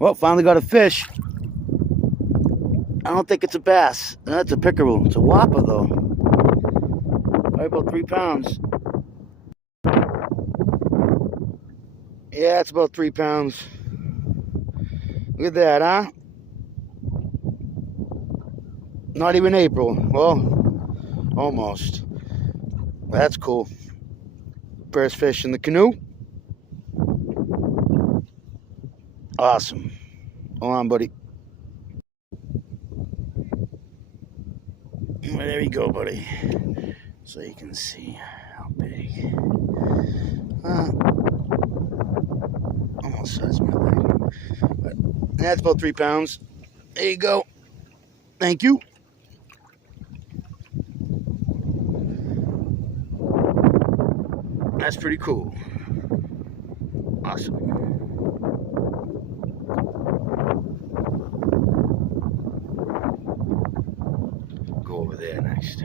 Well, finally got a fish. I don't think it's a bass. That's a pickerel. It's a whopper, though. Probably about 3 pounds. Yeah, it's about 3 pounds. Look at that, huh? Not even April. Well, almost. That's cool. First fish in the canoe. Awesome. Hold on, buddy. Well, there you go, buddy. So you can see how big. Almost size my leg. But that's about 3 pounds. There you go. Thank you. That's pretty cool. Awesome. Go over there next.